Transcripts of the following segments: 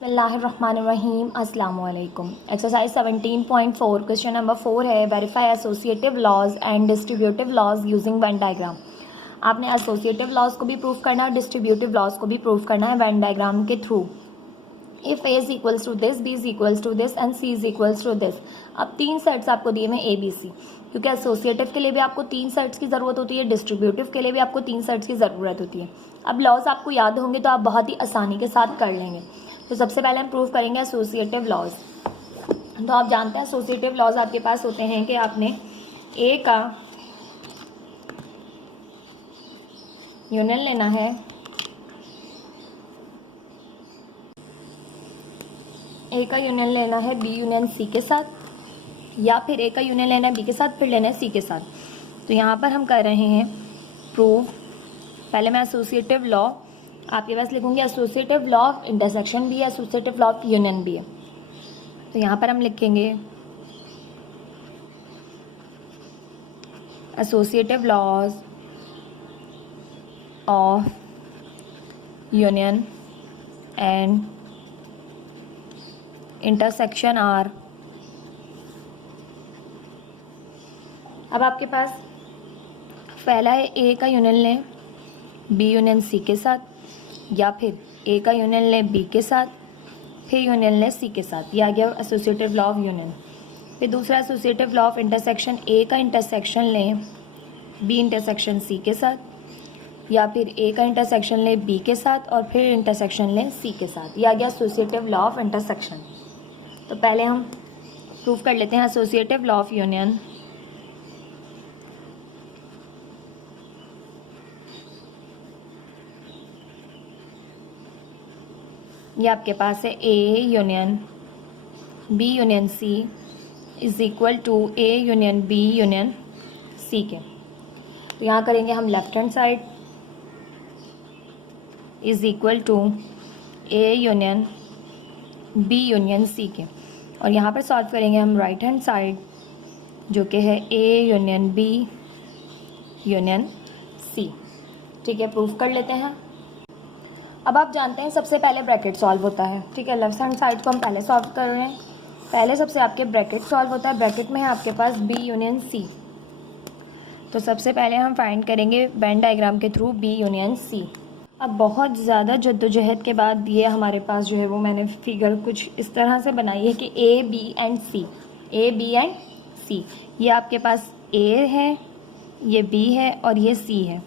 बिस्मिल्लाहिर्रहमानिर्रहीम अस्सलाम वालेकुम। एक्सरसाइज 17.4 क्वेश्चन नंबर 4 है, verify associative laws and distributive laws using Venn diagram. आपने एसोसिएटिव लॉज को भी प्रूफ करना है और डिस्ट्रीब्यूटिव लॉज को भी प्रूफ करना है वेन डायग्राम के थ्रू। If A is equals to this, B is equals to this and C is equals to this. अब 3 सेट्स आपको दिए हुए ए बी सी, क्योंकि एसोसिएटिव के लिए भी आपको 3 सेट्स की ज़रूरत होती है, डिस्ट्रीब्यूटिव के लिए भी आपको 3 सेट्स की ज़रूरत होती है। अब लॉज आपको याद होंगे तो आप बहुत ही आसानी के साथ कर लेंगे। तो सबसे पहले हम प्रूफ करेंगे एसोसिएटिव लॉज। तो आप जानते हैं एसोसिएटिव लॉज आपके पास होते हैं कि आपने ए का यूनियन लेना है, ए का यूनियन लेना है बी यूनियन सी के साथ, या फिर ए का यूनियन लेना है बी के साथ फिर लेना है सी के साथ। तो यहाँ पर हम कर रहे हैं प्रूफ। पहले मैं एसोसिएटिव लॉ आपके पास लिखूंगी, एसोसिएटिव लॉ ऑफ इंटरसेक्शन भी है, एसोसिएटिव लॉ ऑफ यूनियन भी है। तो यहाँ पर हम लिखेंगे associative laws of union and intersection are. अब आपके पास पहला है ए का यूनियन लें बी यूनियन सी के साथ, या फिर ए का यूनियन लें बी के साथ फिर यूनियन लें सी के साथ। यह आ गया एसोसिएटिव लॉ ऑफ यूनियन। फिर दूसरा एसोसिएटिव लॉ ऑफ इंटरसेक्शन, ए का इंटरसेक्शन लें बी इंटरसेक्शन सी के साथ, या फिर ए का इंटरसेक्शन लें बी के साथ और फिर इंटरसेक्शन लें सी के साथ। यह आ गया एसोसिएटिव लॉ ऑफ इंटरसेक्शन। तो पहले हम प्रूफ कर लेते हैं एसोसिएटिव लॉ ऑफ यूनियन। ये आपके पास है A union B union C is equal to A union B union C के। तो यहाँ करेंगे हम left hand side is equal to A union B union C के, और यहाँ पर सॉल्व करेंगे हम राइट हैंड साइड जो कि है A union B union C. ठीक है, प्रूफ कर लेते हैं। अब आप जानते हैं सबसे पहले ब्रैकेट सॉल्व होता है। ठीक है, लेफ्ट हैंड साइड को हम पहले सॉल्व कर रहे हैं। पहले सबसे आपके ब्रैकेट सॉल्व होता है। ब्रैकेट में है आपके पास बी यूनियन सी। तो सबसे पहले हम फाइंड करेंगे वेन डायग्राम के थ्रू बी यूनियन सी। अब बहुत ज़्यादा जद्दोजहद के बाद ये हमारे पास जो है वो मैंने फिगर कुछ इस तरह से बनाई है कि A B and C, A B and C. ये आपके पास ए है, ये बी है और ये सी है।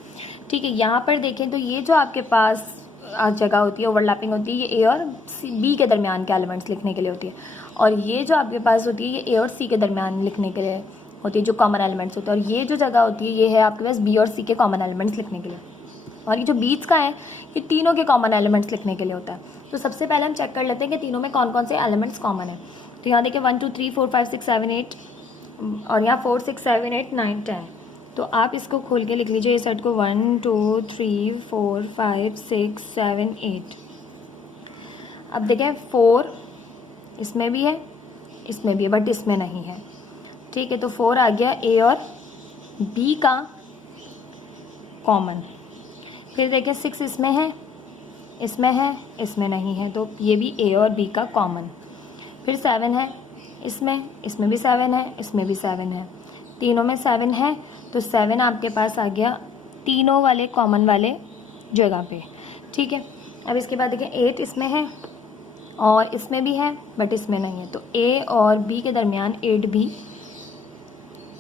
ठीक है, यहाँ पर देखें तो ये जो आपके पास जगह होती है, ओवरलैपिंग होती है, ये ए और बी के दरमियान के एलिमेंट्स लिखने के लिए होती है, और ये जो आपके पास होती है ये ए और सी के दरमियान लिखने के लिए होती है, जो कॉमन एलिमेंट्स होते हैं। और ये जो जगह होती है ये है आपके पास बी और सी के कॉमन एलिमेंट्स लिखने के लिए, और ये जो बीच का है ये तीनों के कॉमन एलिमेंट्स लिखने के लिए होता है। तो सबसे पहले हम चेक कर लेते हैं कि तीनों में कौन कौन से एलिमेंट्स कॉमन है। तो यहाँ देखिए 1 2 3 4 5 6 7 8 और यहाँ 4 6 7 8 9 10। तो आप इसको खोल के लिख लीजिए ये सेट को 1 2 3 4 5 6 7 8। अब देखें 4 इसमें भी है, इसमें भी है, बट इसमें नहीं है। ठीक है, तो 4 आ गया ए और बी का कॉमन। फिर देखें 6 इसमें है, इसमें है, इसमें नहीं है, तो ये भी ए और बी का कॉमन। फिर 7 है इसमें, इसमें भी 7 है, इसमें भी 7 है, तीनों में 7 है। तो 7 आपके पास आ गया तीनों वाले कॉमन वाले जगह पे। ठीक है, अब इसके बाद देखिए 8 इसमें है और इसमें भी है बट इसमें नहीं है, तो ए और बी के दरमियान 8 भी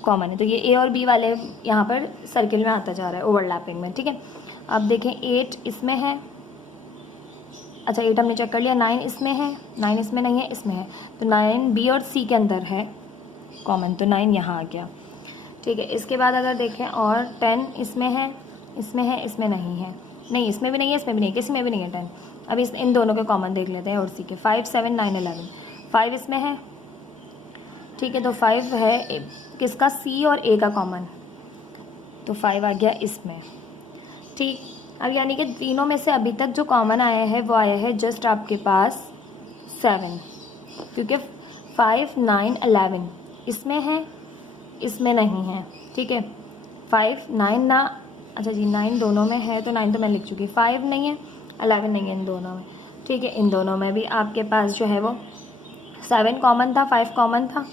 कॉमन है। तो ये ए और बी वाले यहाँ पर सर्किल में आता जा रहा है, ओवरलैपिंग में। ठीक है, अब देखें 8 इसमें है, अच्छा 8 हमने चेक कर लिया। 9 इसमें है, 9 इसमें नहीं है, इसमें है, तो 9 बी और सी के अंदर है कॉमन, तो 9 यहाँ आ गया। ठीक है, इसके बाद अगर देखें और 10 इसमें है, इसमें है, इसमें नहीं है, नहीं इसमें भी नहीं है, इसमें भी नहीं है, किसी में भी नहीं है 10। अब इन दोनों के कॉमन देख लेते हैं और सी के। 5 7 9 11, 5 इसमें है। ठीक है, तो 5 है किसका, सी और ए का कॉमन, तो 5 आ गया इसमें। ठीक, अब यानी कि तीनों में से अभी तक जो कॉमन आया है वो आया है जस्ट आपके पास 7, क्योंकि 5 9 11 इसमें है, इसमें नहीं है। ठीक है, 5 9 ना, अच्छा जी 9 दोनों में है, तो 9 तो मैं लिख चुकी, 5 नहीं है 11 नहीं है इन दोनों में, ठीक है, इन दोनों में भी आपके पास जो है वो 7 कॉमन था, 5 कॉमन था।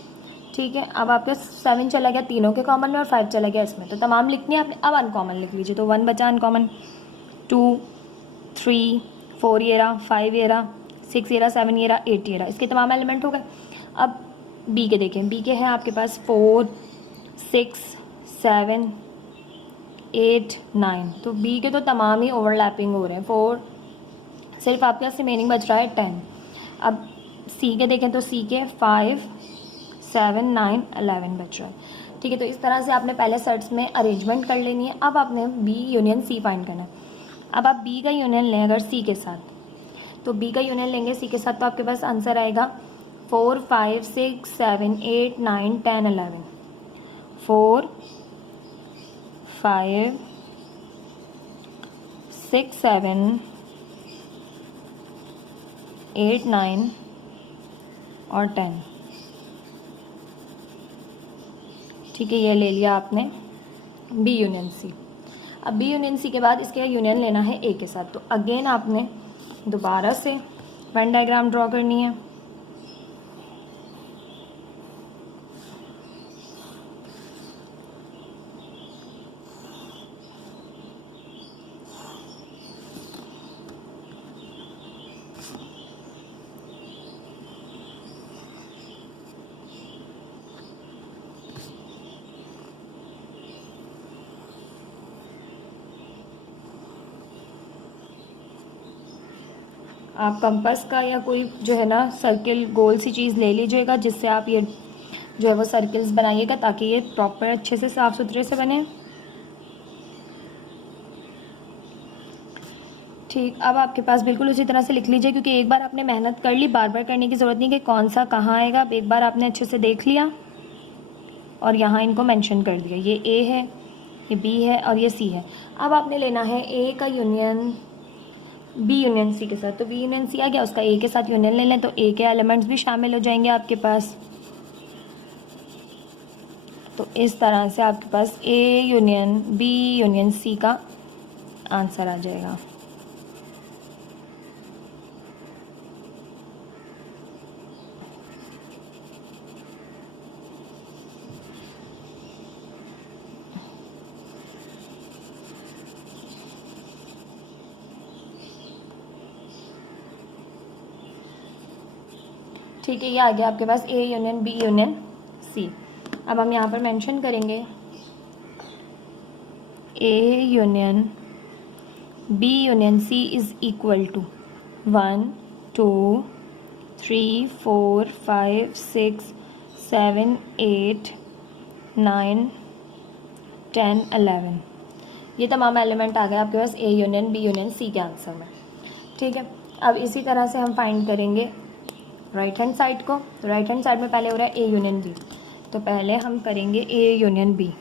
ठीक है, अब आपके 7 चला गया तीनों के कॉमन में और 5 चला गया इसमें, तो तमाम लिखनी है आपने। अब अनकॉमन लिख लीजिए, तो 1 बचा अनकॉमन, 2 3 4 ये रहा, 5 ये रहा, 6 ये रहा, 7 ये रहा, 8 ये रहा, इसके तमाम एलिमेंट हो गए। अब बी के देखें, बी के हैं आपके पास 4 6 7 8 9, तो बी के तो तमाम ही ओवरलैपिंग हो रहे हैं। 4 सिर्फ आपके पास रिमेनिंग बच रहा है 10। अब सी के देखें तो सी के 5 7 9 11 बच रहा है। ठीक है, तो इस तरह से आपने पहले सेट्स में अरेंजमेंट कर लेनी है। अब आपने बी यूनियन सी फाइंड करना है। अब आप बी का यूनियन लें अगर सी के साथ, तो बी का यूनियन लेंगे सी के साथ, तो आपके पास आंसर आएगा 4 5 6 7 8 9 10 11। 4 5 6 7 8 9 और 10। ठीक है, ये ले लिया आपने बी यूनियन सी। अब बी यूनियन सी के बाद इसके यूनियन लेना है ए के साथ, तो अगेन आपने दोबारा से वेन डायग्राम ड्रॉ करनी है। आप कंपास का या कोई जो है ना सर्किल गोल सी चीज़ ले लीजिएगा, जिससे आप ये जो है वो सर्किल्स बनाइएगा, ताकि ये प्रॉपर अच्छे से साफ़ सुथरे से बने। ठीक, अब आपके पास बिल्कुल उसी तरह से लिख लीजिए, क्योंकि एक बार आपने मेहनत कर ली, बार बार करने की ज़रूरत नहीं कि कौन सा कहाँ आएगा। अब एक बार आपने अच्छे से देख लिया और यहाँ इनको मेंशन कर दिया, ये ए है, ये बी है और ये सी है। अब आपने लेना है ए का यूनियन बी यूनियन सी के साथ, तो बी यूनियन सी आ गया, उसका ए के साथ यूनियन ले लें, तो ए के एलिमेंट्स भी शामिल हो जाएंगे आपके पास। तो इस तरह से आपके पास A union B union C का आंसर आ जाएगा। ठीक है, ये आ गया आपके पास A union B union C. अब हम यहाँ पर मेंशन करेंगे A union B union C is equal to 1 2 3 4 5 6 7 8 9 10 11। ये तमाम एलिमेंट आ गए आपके पास A union B union C के आंसर में। ठीक है, अब इसी तरह से हम फाइंड करेंगे राइट हैंड साइड को। तो राइट हैंड साइड में पहले हो रहा है ए यूनियन बी, तो पहले हम करेंगे ए यूनियन बी।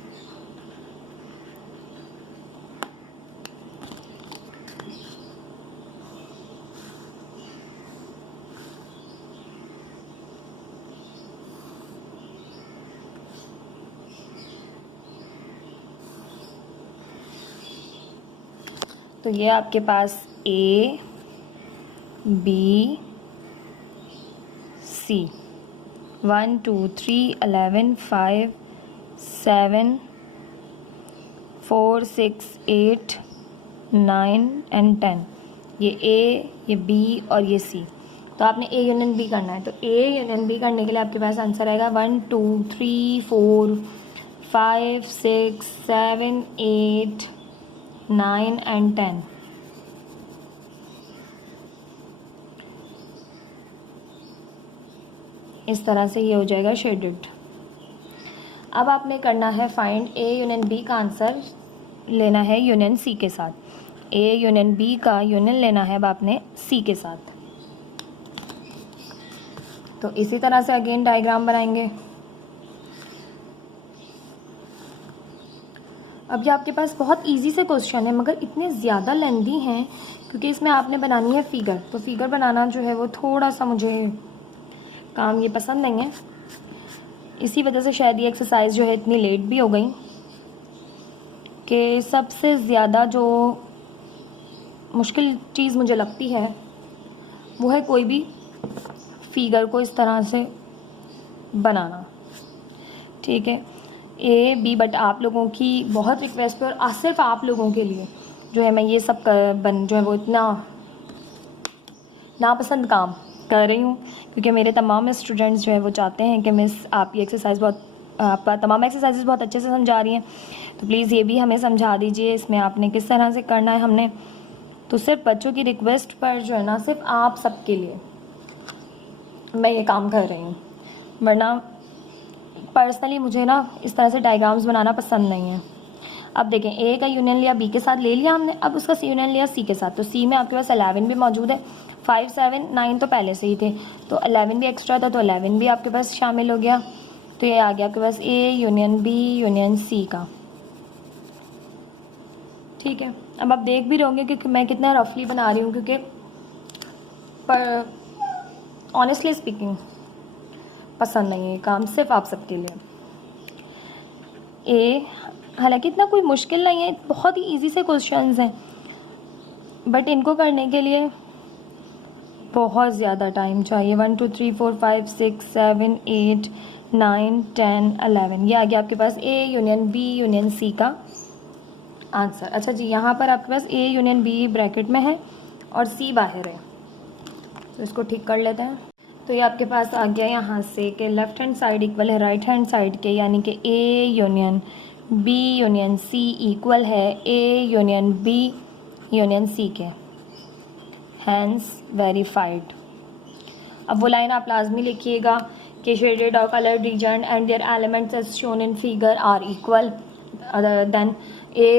तो ये आपके पास ए बी सी 1 2 3 11 5 7 4 6 8 9 एंड 10। ये ए, ये बी और ये सी। तो आपने ए यूनियन बी करना है, तो ए यूनियन बी करने के लिए आपके पास आंसर आएगा 1 2 3 4 5 6 7 8 9 एंड 10। इस तरह से ये हो जाएगा शेडेड। अब आपने करना है फाइंड ए यूनियन बी का आंसर लेना है यूनियन सी के साथ। ए यूनियन बी का यूनियन लेना है अब आपने सी के साथ। तो इसी तरह से अगेन डायग्राम बनाएंगे। अब ये आपके पास बहुत इजी से क्वेश्चन है, मगर इतने ज़्यादा लेंदी हैं क्योंकि इसमें आपने बनानी है फिगर। तो फिगर बनाना जो है वो थोड़ा सा मुझे काम ये पसंद नहीं है, इसी वजह से शायद ये एक्सरसाइज जो है इतनी लेट भी हो गई कि सबसे ज़्यादा जो मुश्किल चीज़ मुझे लगती है वो है कोई भी फिगर को इस तरह से बनाना, ठीक है, ए बी। बट आप लोगों की बहुत रिक्वेस्ट है और सिर्फ आप लोगों के लिए जो है मैं ये सब जो है वो इतना नापसंद काम कर रही हूँ, क्योंकि मेरे तमाम स्टूडेंट्स जो है वो चाहते हैं कि मिस आप ये एक्सरसाइज आप तमाम एक्सरसाइजेस बहुत अच्छे से समझा रही हैं, तो प्लीज़ ये भी हमें समझा दीजिए इसमें आपने किस तरह से करना है। हमने तो सिर्फ बच्चों की रिक्वेस्ट पर जो है ना, सिर्फ आप सबके लिए मैं ये काम कर रही हूँ, वरना पर्सनली मुझे ना इस तरह से डायग्राम्स बनाना पसंद नहीं है। अब देखें, ए का यूनियन लिया बी के साथ ले लिया हमने, अब उसका सी यूनियन लिया सी के साथ, तो सी में आपके पास 11 भी मौजूद है, 5 7 9 तो पहले से ही थे, तो 11 भी एक्स्ट्रा था, तो 11 भी आपके पास शामिल हो गया। तो ये आ गया आपके पास A union B union C का, ठीक है। अब आप देख भी रहोगे क्योंकि मैं कितना रफली बना रही हूँ, क्योंकि पर ऑनेस्टली स्पीकिंग पसंद नहीं है ये काम, सिर्फ आप सबके लिए। ए हालांकि इतना कोई मुश्किल नहीं है, बहुत ही इजी से क्वेश्चंस हैं, बट इनको करने के लिए बहुत ज़्यादा टाइम चाहिए। 1 2 3 4 5 6 7 8 9 10 11, ये आ गया आपके पास A union B union C का आंसर। अच्छा जी, यहाँ पर आपके पास ए यूनियन बी ब्रैकेट में है और सी बाहर है, तो इसको ठीक कर लेते हैं। तो ये आपके पास आ गया यहाँ से कि लेफ़्ट हैंड साइड इक्वल है राइट हैंड साइड के, यानी कि A union B union C equal है A union B union C के, हैंस वेरीफाइड। अब वो लाइन आप लाजमी लिखिएगा कि शेडेड और coloured region and their elements as shown in figure are equal, then A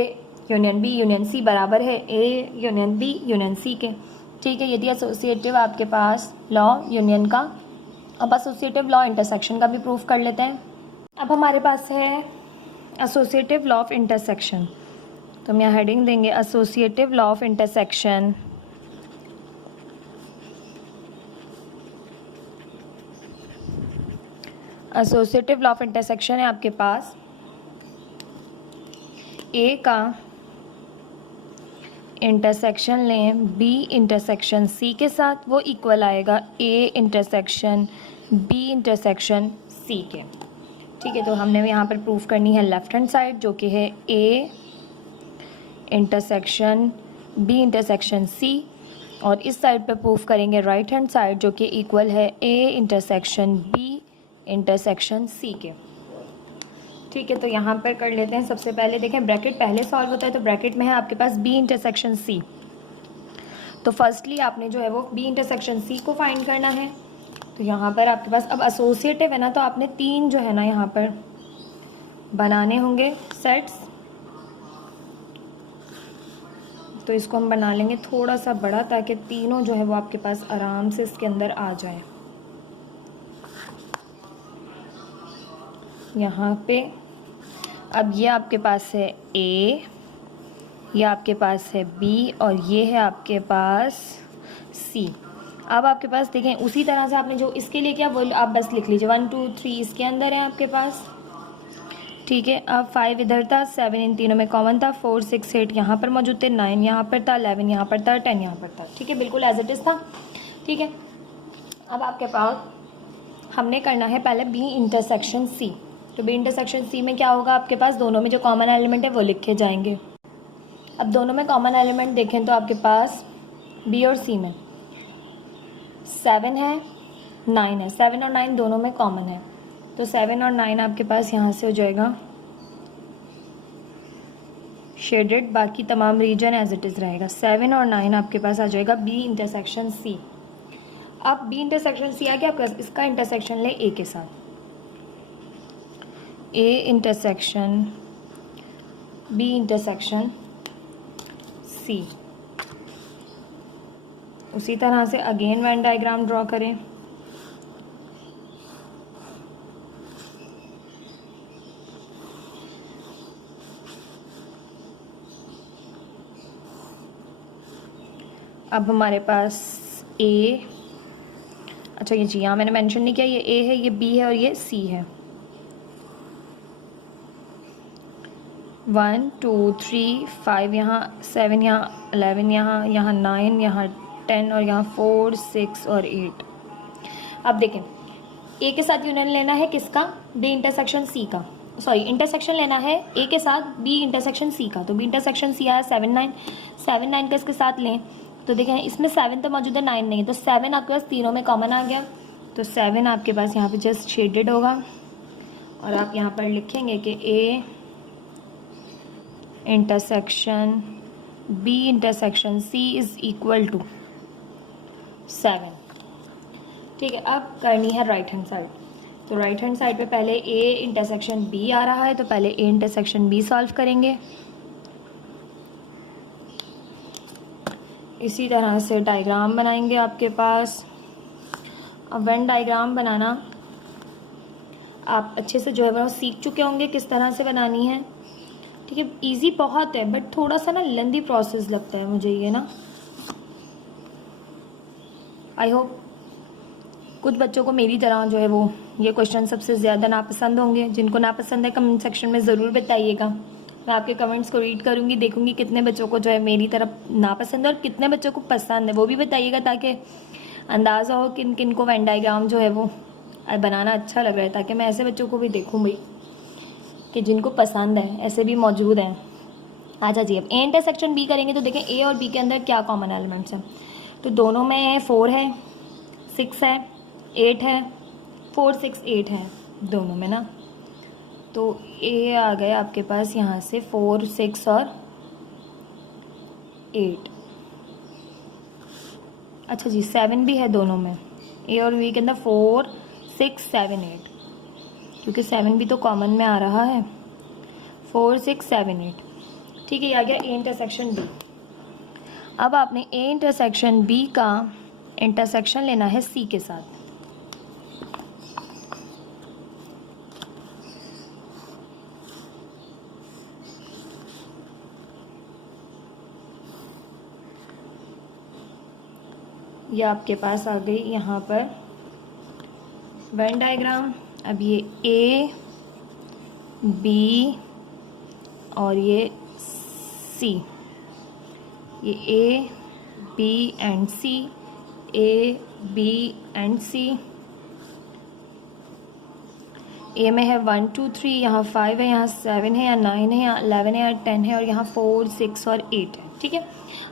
union B union C बराबर है A union B union C के, ठीक है। यदि एसोसिएटिव आपके पास लॉ यूनियन का, अब एसोसिएटिव लॉ इंटरसेक्शन का भी प्रूफ कर लेते हैं। अब हमारे पास है एसोसिएटिव लॉ ऑफ इंटरसेक्शन, तो हम यहाँ हेडिंग देंगे associative law of intersection. Associative law of intersection है आपके पास ए का इंटरसेक्शन लें बी इंटरसेक्शन सी के साथ, वो इक्वल आएगा A intersection B intersection C के, ठीक है। तो हमने यहाँ पर प्रूफ करनी है लेफ़्ट हैंड साइड जो कि है A intersection B intersection C, और इस साइड पे प्रूफ करेंगे राइट हैंड साइड जो कि इक्वल है A intersection B intersection C के, ठीक है। तो यहाँ पर कर लेते हैं। सबसे पहले देखें, ब्रैकेट पहले सॉल्व होता है, तो ब्रैकेट में है आपके पास बी इंटरसेक्शन सी, तो फर्स्टली आपने जो है वो बी इंटरसेक्शन सी को फाइंड करना है। तो यहाँ पर आपके पास अब एसोसिएटिव है ना, तो आपने 3 जो है ना यहाँ पर बनाने होंगे सेट्स, तो इसको हम बना लेंगे थोड़ा सा बड़ा ताकि तीनों जो है वो आपके पास आराम से इसके अंदर आ जाए। यहाँ पे अब ये आपके पास है ए, ये आपके पास है बी और ये है आपके पास सी। अब आपके पास देखें उसी तरह से आपने जो इसके लिए किया वो आप बस लिख लीजिए, 1 2 3 इसके अंदर है आपके पास, ठीक है। अब 5 इधर था, 7 इन तीनों में कॉमन था, 4 6 8 यहाँ पर मौजूद थे, 9 यहाँ पर था, 11 यहाँ पर था, 10 यहाँ पर था, ठीक है, बिल्कुल एज इट इज़ था, ठीक है। अब आपके पास हमने करना है पहले बी इंटरसेक्शन सी, तो बी इंटरसेक्शन सी में क्या होगा, आपके पास दोनों में जो कॉमन एलिमेंट है वो लिखे जाएंगे। अब दोनों में कॉमन एलिमेंट देखें तो आपके पास बी और सी में 7 है 9 है, 7 और 9 दोनों में कॉमन है, तो 7 और 9 आपके पास यहाँ से हो जाएगा शेडेड, बाकी तमाम रीजन एज इट इज़ रहेगा। 7 और 9 आपके पास आ जाएगा बी इंटरसेक्शन सी। अब बी इंटरसेक्शन सी आ गया आपके पास, इसका इंटरसेक्शन ले ए के साथ, A intersection B intersection C. उसी तरह से अगेन वेन डायग्राम ड्रॉ करें, अब हमारे पास ए, अच्छा ये जी यहाँ मैंने मेंशन नहीं किया, ये ए है, ये बी है और ये सी है। 1 2 3 5 यहाँ, 7 यहाँ, 11 यहाँ, यहाँ 9, यहाँ 10 और यहाँ 4 6 और 8। अब देखें ए के साथ यूनियन लेना है किसका, बी इंटरसेक्शन सी का, सॉरी इंटरसेक्शन लेना है ए के साथ बी इंटरसेक्शन सी का। तो बी इंटरसेक्शन सी आया 7 9, 7 9 का इसके साथ लें तो देखें इसमें 7 तो मौजूद है, 9 नहीं, तो 7 आपके पास तीनों में कॉमन आ गया। तो 7 आपके पास यहाँ पे जस्ट शेडेड होगा और आप यहाँ पर लिखेंगे कि A intersection B intersection C is equal to 7। ठीक है, अब करनी है राइट हैंड साइड। तो राइट हैंड साइड पे पहले ए इंटरसेक्शन बी आ रहा है, तो पहले ए इंटरसेक्शन बी सॉल्व करेंगे। इसी तरह से डायग्राम बनाएंगे आपके पास। अब वेन डायग्राम बनाना आप अच्छे से जो है वो सीख चुके होंगे किस तरह से बनानी है। ठीक है, इजी बहुत है बट थोड़ा सा ना लेंदी प्रोसेस लगता है मुझे ये ना। आई होप कुछ बच्चों को मेरी तरह जो है वो ये क्वेश्चन सबसे ज़्यादा नापसंद होंगे। जिनको नापसंद है कमेंट सेक्शन में ज़रूर बताइएगा। मैं आपके कमेंट्स को रीड करूँगी, देखूँगी कितने बच्चों को जो है मेरी तरफ नापसंद है और कितने बच्चों को पसंद है, वो भी बताइएगा ताकि अंदाज़ा हो किन किन को वेन डायग्राम जो है वो बनाना अच्छा लग रहा है, ताकि मैं ऐसे बच्चों को भी देखूँ भाई कि जिनको पसंद है, ऐसे भी मौजूद हैं। अच्छा जी, अब ए इंटरसेक्शन बी करेंगे तो देखें ए और बी के अंदर क्या कॉमन एलिमेंट्स हैं। तो दोनों में 4 है, 6 है, 8 है, 4 6 8 है दोनों में ना। तो ए आ गया आपके पास यहाँ से 4 6 और 8। अच्छा जी, 7 भी है दोनों में, ए और बी के अंदर 4 6 7 8, क्योंकि 7 भी तो कॉमन में आ रहा है। 4 6 7 8। ठीक है, ये आ गया ए इंटरसेक्शन बी। अब आपने ए इंटरसेक्शन बी का इंटरसेक्शन लेना है सी के साथ। ये आपके पास आ गई यहाँ पर वेन डायग्राम। अब ये ए बी और ये सी, ये A B and C, A B and C. A में है 1 2 3, यहाँ 5 है, यहाँ 7 है, यहाँ 9 है, यहाँ 11 है, यहाँ 10 है और यहाँ 4 6 और 8 है। ठीक है,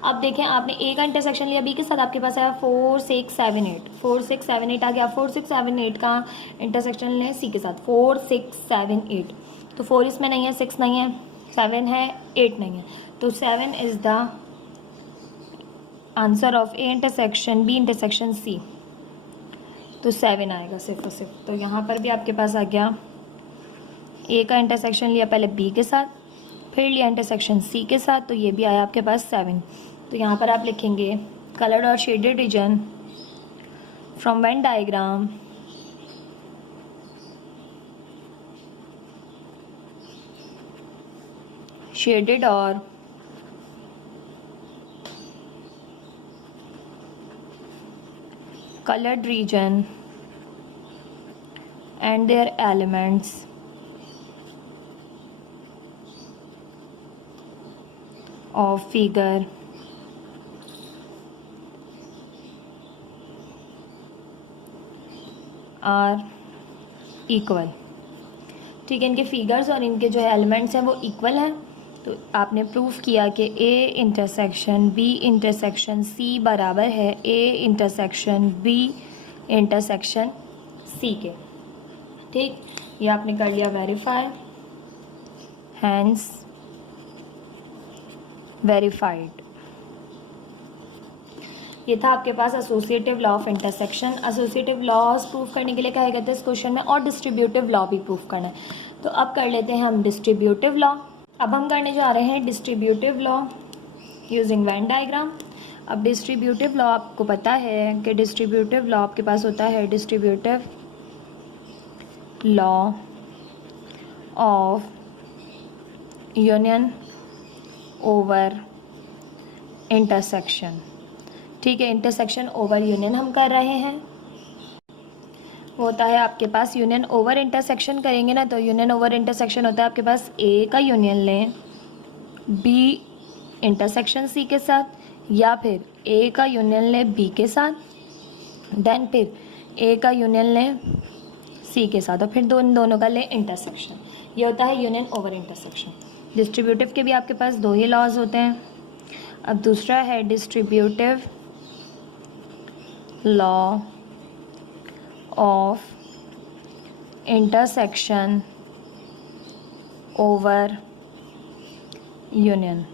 अब देखें आपने ए का इंटरसेक्शन लिया बी के साथ, आपके पास आया 4 6 7 8, 4 6 7 8 आ गया। 4 6 7 8 का इंटरसेक्शन लें सी के साथ, 4 6 7 8। तो 4 इसमें नहीं है, 6 नहीं है, 7 है, 8 नहीं है, तो 7 is the answer of A intersection B intersection C. तो 7 आएगा सिर्फ और सिर्फ। तो यहाँ पर भी आपके पास आ गया ए का इंटरसेक्शन लिया पहले बी के साथ, फिर लिया इंटरसेक्शन सी के साथ, तो ये भी आया आपके पास 7। तो यहाँ पर आप लिखेंगे कलर्ड और shaded region from Venn diagram shaded और colored region and their elements of figure are equal। ठीक है, इनके फिगर्स और इनके जो है एलिमेंट्स हैं वो इक्वल हैं। तो आपने प्रूफ किया कि A intersection B intersection C बराबर है A intersection B intersection C के। ठीक, ये आपने कर लिया वेरीफाई, हैंस वेरीफाइड। ये था आपके पास associative law of intersection. Associative laws proof करने के लिए कहा गया था इस क्वेश्चन में, और डिस्ट्रीब्यूटिव लॉ भी प्रूफ करना है। तो अब कर लेते हैं हम डिस्ट्रीब्यूटिव लॉ। अब हम करने जा रहे हैं distributive law using Venn diagram. अब डिस्ट्रीब्यूटिव लॉ आपको पता है कि डिस्ट्रीब्यूटिव लॉ आपके पास होता है distributive law of union over intersection. ठीक है, इंटरसेक्शन ओवर यूनियन हम कर रहे हैं। होता है आपके पास यूनियन ओवर इंटरसेक्शन करेंगे ना, तो यूनियन ओवर इंटरसेक्शन होता है आपके पास ए का यूनियन लें बी इंटरसेक्शन सी के साथ, या फिर ए का यूनियन ले बी के साथ, देन फिर ए का यूनियन ले सी के साथ, और फिर इन दोनों का ले इंटरसेक्शन। ये होता है यूनियन ओवर इंटरसेक्शन। डिस्ट्रीब्यूटिव के भी आपके पास दो ही लॉज होते हैं। अब दूसरा है distributive law of intersection over union.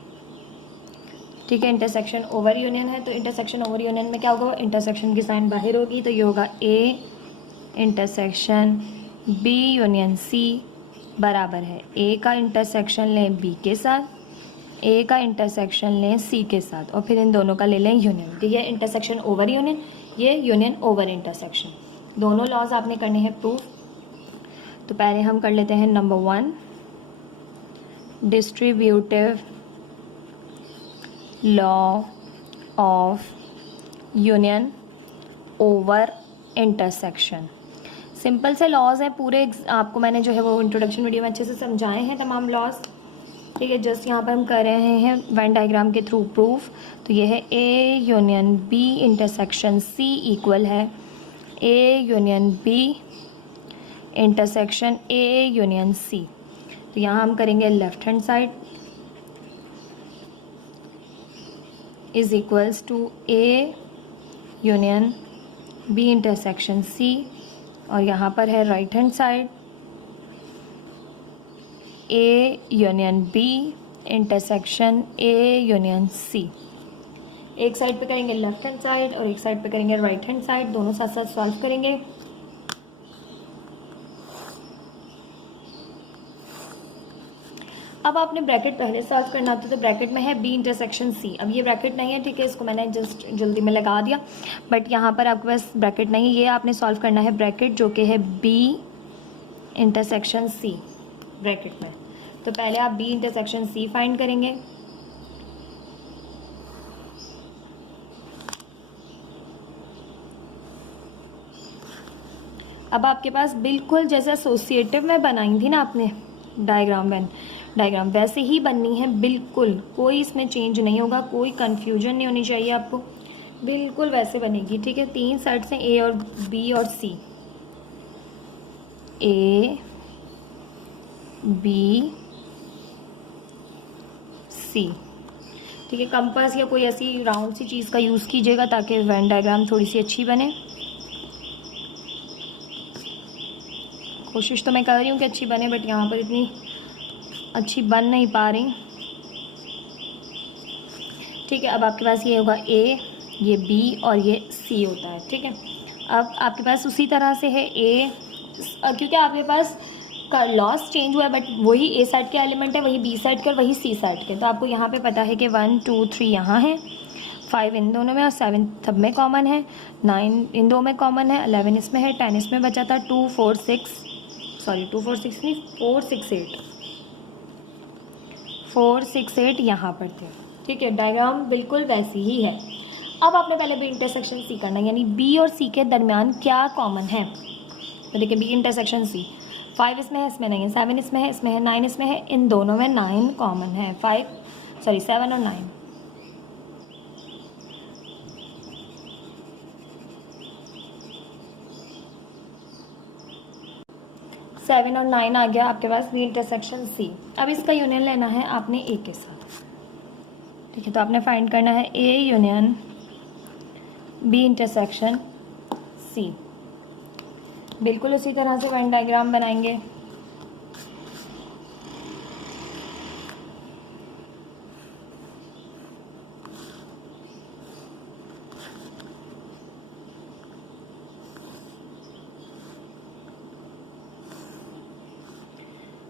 ठीक है, इंटरसेक्शन ओवर यूनियन है, तो इंटरसेक्शन ओवर यूनियन में क्या होगा, इंटरसेक्शन की साइन बाहर होगी, तो ये होगा A intersection B union C बराबर है ए का इंटरसेक्शन लें बी के साथ, ए का इंटरसेक्शन लें सी के साथ, और फिर इन दोनों का ले लें यूनियन। तो ये इंटरसेक्शन ओवर यूनियन, ये यूनियन ओवर इंटरसेक्शन। दोनों लॉज आपने करने हैं प्रूफ। तो पहले हम कर लेते हैं number 1, distributive law of union over intersection. Simple से लॉज है पूरे, आपको मैंने जो है वो इंट्रोडक्शन वीडियो में अच्छे से समझाए हैं तमाम लॉज। ठीक है, जस्ट यहाँ पर हम कर रहे हैं वेन डायग्राम के थ्रू प्रूफ। तो ये है A union B intersection C equal है A union B intersection A union C. तो यहाँ हम करेंगे left hand side is equals to A union B intersection C, और यहाँ पर है right hand side A union B intersection A union C. एक साइड पे करेंगे लेफ्ट हैंड साइड और एक साइड पे करेंगे राइट हैंड साइड, दोनों साथ साथ सॉल्व करेंगे। अब आपने ब्रैकेट पहले सॉल्व करना था, तो ब्रैकेट में है बी इंटरसेक्शन सी। अब ये ब्रैकेट नहीं है, ठीक है, इसको मैंने जस्ट जल्दी में लगा दिया, बट यहाँ पर आपके पास ब्रैकेट नहीं है, ये आपने सॉल्व करना है ब्रैकेट जो कि है बी इंटरसेक्शन सी ब्रैकेट में। तो पहले आप बी इंटरसेक्शन सी फाइंड करेंगे। अब आपके पास बिल्कुल जैसे एसोसिएटिव में बनाई थी ना आपने डायग्राम वैसे ही बननी है, बिल्कुल कोई इसमें चेंज नहीं होगा, कोई कंफ्यूजन नहीं होनी चाहिए आपको, बिल्कुल वैसे बनेगी। ठीक है, तीन साइड से ए और बी और सी, ए बी सी। ठीक है, कंपास या कोई ऐसी राउंड सी चीज़ का यूज़ कीजिएगा ताकि वेन डायग्राम थोड़ी सी अच्छी बने। कोशिश तो मैं कर रही हूँ कि अच्छी बने, बट यहाँ पर इतनी अच्छी बन नहीं पा रही। ठीक है, अब आपके पास ये होगा ए, ये बी और ये सी होता है। ठीक है, अब आपके पास उसी तरह से है ए, क्योंकि आपके पास का लॉस चेंज हुआ है, बट वही ए साइड के एलिमेंट है, वही बी साइड के और वही सी साइड के। तो आपको यहाँ पे पता है कि 1 2 3 यहाँ है, 5 इन दोनों में और 7 सब में कॉमन है, 9 इन दो में कॉमन है, 11 इसमें है, 10 इसमें बचा था, 2 4 6 4 6 8 यहाँ पर थे। ठीक है, डायग्राम बिल्कुल वैसी ही है। अब आपने पहले बी इंटरसेक्शन सी करना है, यानी बी और सी के दरमियान क्या कॉमन है। तो देखिए बी इंटरसेक्शन सी, 5 इसमें है, इसमें नहीं है, 7 इसमें है, इसमें है, 9 इसमें है, इन दोनों में 9 कॉमन है, 7 और 9। सेवन और 9 आ गया आपके पास बी इंटरसेक्शन सी। अब इसका यूनियन लेना है आपने ए के साथ। ठीक है, तो आपने फाइंड करना है A union B intersection C. बिल्कुल उसी तरह से वेन डायग्राम बनाएंगे।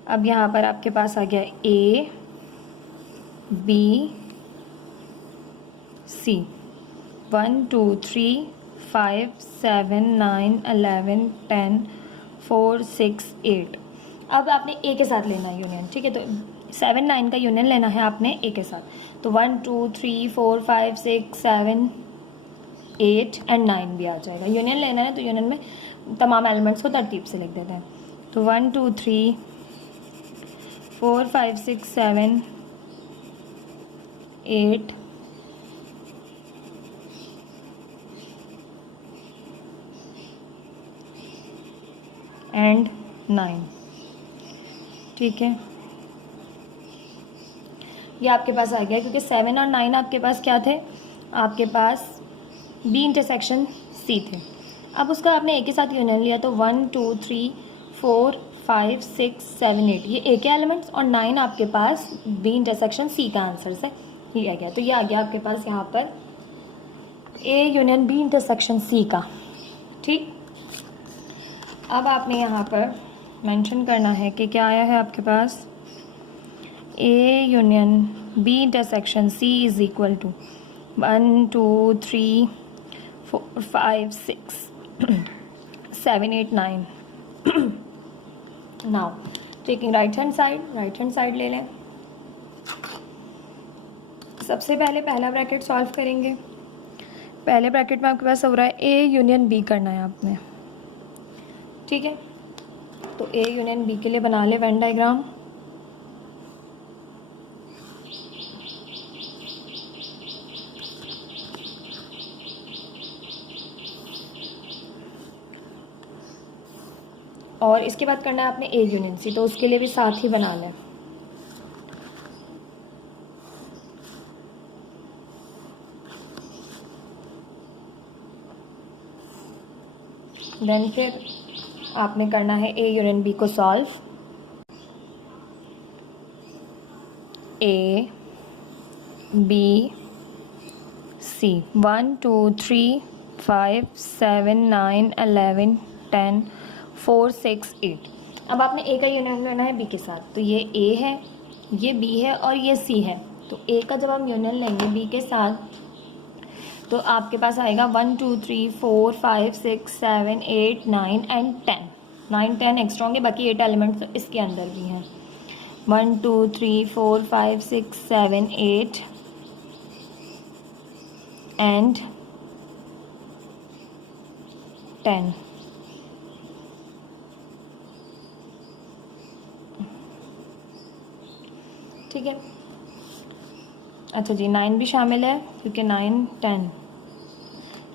अब यहाँ पर आपके पास आ गया ए बी सी, 1 2 3 5 7 9 11 10 4 6 8। अब आपने ए के साथ लेना है यूनियन। ठीक है, तो 7 9 का यूनियन लेना है आपने ए के साथ। तो 1 2 3 4 5 6 7 8 एंड 9 भी आ जाएगा। यूनियन लेना है तो यूनियन में तमाम एलिमेंट्स को तरतीब से लिख देते हैं। तो 1 2 3 4 5 6 7 8 एंड 9। ठीक है, ये आपके पास आ गया क्योंकि 7 और 9 आपके पास क्या थे, आपके पास बी इंटरसेक्शन सी थे। अब उसका आपने एक के साथ यूनियन लिया तो 1 2 3 4 5 6 7 8 ये ए के एलिमेंट्स और 9 आपके पास बी इंटरसेक्शन सी का आंसर से लिया गया। तो ये आ गया आपके पास यहाँ पर A union B intersection C का। ठीक, अब आपने यहाँ पर मेंशन करना है कि क्या आया है आपके पास, A union B intersection C is equal to 1 2 3 4 5 6 7 8 9। Now taking right hand side ले लें। सबसे पहले पहला ब्रैकेट सॉल्व करेंगे। पहले ब्रैकेट में आपके पास हो रहा है ए यूनियन बी करना है आपने। ठीक है, तो ए यूनियन बी के लिए बना ले वेन डायग्राम। और इसके बाद करना है आपने ए यूनियन सी, तो उसके लिए भी साथ ही बना लें। देन फिर आपने करना है ए यूनियन बी को सॉल्व। A B C 1 2 3 5 7 9 11 10 4 6 8। अब आपने ए का यूनियन लेना है बी के साथ, तो ये ए है, ये बी है और ये सी है। तो ए का जब हम यूनियन लेंगे बी के साथ तो आपके पास आएगा 1 2 3 4 5 6 7 8 9 एंड 10। 9 10 एक्स्ट्रा होंगे, बाकी 8 एलिमेंट्स तो इसके अंदर भी हैं। 1 2 3 4 5 6 7 8 एंड 10। ठीक है, अच्छा जी 9 भी शामिल है क्योंकि 9 10।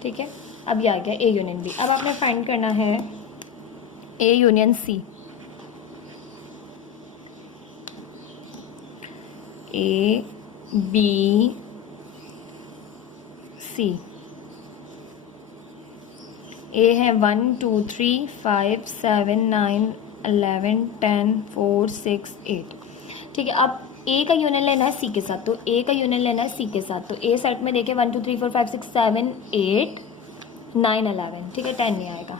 ठीक है, अब ये आ गया ए यूनियन बी। अब आपने फाइंड करना है A union C. A B सी, ए है 1 2 3 5 7 9 11 10 4 6 8। ठीक है, अब ए का यूनियन लेना है सी के साथ, तो ए का यूनियन लेना है सी के साथ। तो ए सेट में देखिए 1 2 3 4 5 6 7 8 9 11। ठीक है, 10 नहीं आएगा।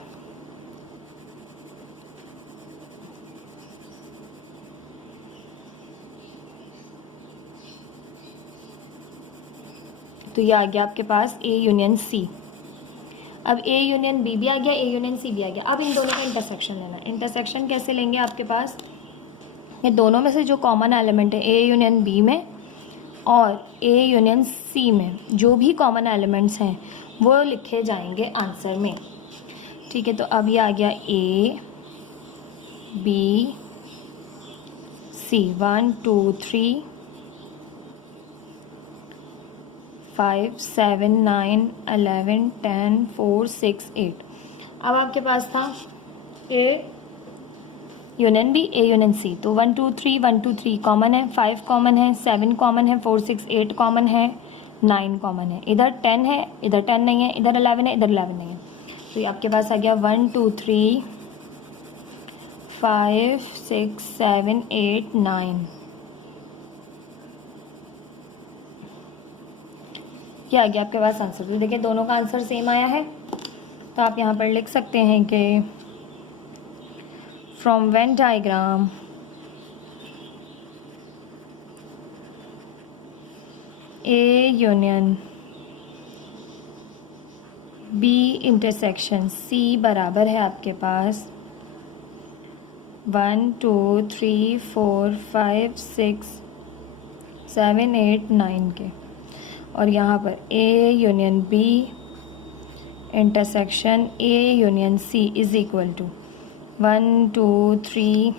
तो ये आ गया आपके पास ए यूनियन सी। अब ए यूनियन बी भी आ गया, ए यूनियन सी भी आ गया। अब इन दोनों का इंटरसेक्शन लेना है। इंटरसेक्शन कैसे लेंगे, आपके पास ये दोनों में से जो कॉमन एलिमेंट है ए यूनियन बी में और ए यूनियन सी में, जो भी कॉमन एलिमेंट्स हैं वो लिखे जाएंगे आंसर में। ठीक है, तो अब ये आ गया ए बी सी 1 2 3 5 7 9 11 10 4 6 8। अब आपके पास था A union B A union C, तो 1 2 3 1 2 3 कॉमन है, 5 कॉमन है, 7 कॉमन है, 4 6 8 कॉमन है, 9 कॉमन है। इधर 10 है, इधर 10 नहीं है, इधर 11 है, इधर 11 नहीं है। तो ये आपके पास आ गया 1 2 3 5 6 7 8 9। ये आ गया आपके पास आंसर। तो देखिए दोनों का आंसर सेम आया है, तो आप यहाँ पर लिख सकते हैं कि from Venn diagram A union B intersection C बराबर है आपके पास 1 2 3 4 5 6 7 8 9 के, और यहाँ पर A union B intersection A union C is equal to 1 2 3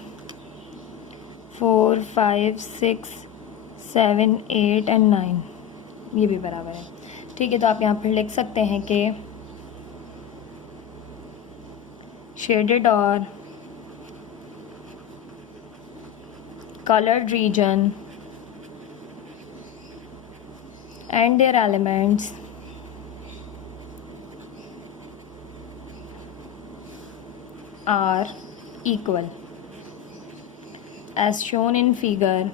4 5 6 7 8 and 9, ये भी बराबर है। ठीक है, तो आप यहाँ पर लिख सकते हैं कि शेडेड और colored region and their elements are equal as shown in figure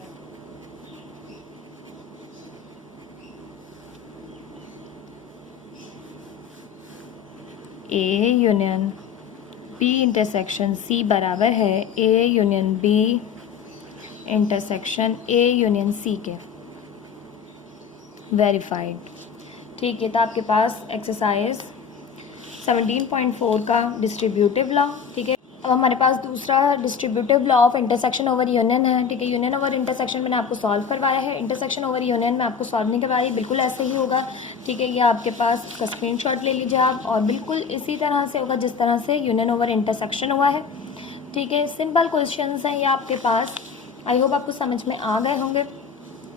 A union B intersection C बराबर है A union B intersection A union C के। वेरीफाइड। ठीक है, तो आपके पास एक्सरसाइज 17.4 का डिस्ट्रीब्यूटिव लॉ। ठीक है, अब हमारे पास दूसरा distributive law of intersection over union है। ठीक है, यूनियन ओवर इंटरसेक्शन मैंने आपको सॉल्व करवाया है, इंटरसेक्शन ओवर यूनियन में आपको सॉल्व नहीं करवाई, बिल्कुल ऐसे ही होगा। ठीक है, ये आपके पास इसका स्क्रीनशॉट ले लीजिए आप, और बिल्कुल इसी तरह से होगा जिस तरह से यूनियन ओवर इंटरसेक्शन हुआ है। ठीक है, सिंपल क्वेश्चंस हैं ये आपके पास, आई होप आपको समझ में आ गए होंगे।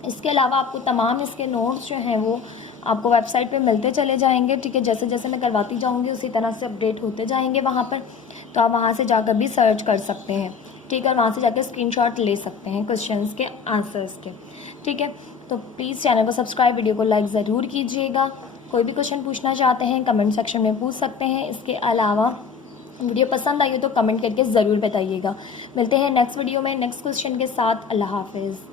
इसके अलावा आपको तमाम इसके नोट्स जो हैं वो आपको वेबसाइट पे मिलते चले जाएंगे। ठीक है, जैसे जैसे मैं करवाती जाऊंगी उसी तरह से अपडेट होते जाएंगे वहाँ पर, तो आप वहाँ से जाकर भी सर्च कर सकते हैं। ठीक है, और वहाँ से जाकर स्क्रीनशॉट ले सकते हैं क्वेश्चंस के आंसर्स के। ठीक है, तो प्लीज़ चैनल को सब्सक्राइब, वीडियो को लाइक ज़रूर कीजिएगा। कोई भी क्वेश्चन पूछना चाहते हैं कमेंट सेक्शन में पूछ सकते हैं। इसके अलावा वीडियो पसंद आई हो तो कमेंट करके ज़रूर बताइएगा। मिलते हैं नेक्स्ट वीडियो में नेक्स्ट क्वेश्चन के साथ। अल्लाह हाफिज़।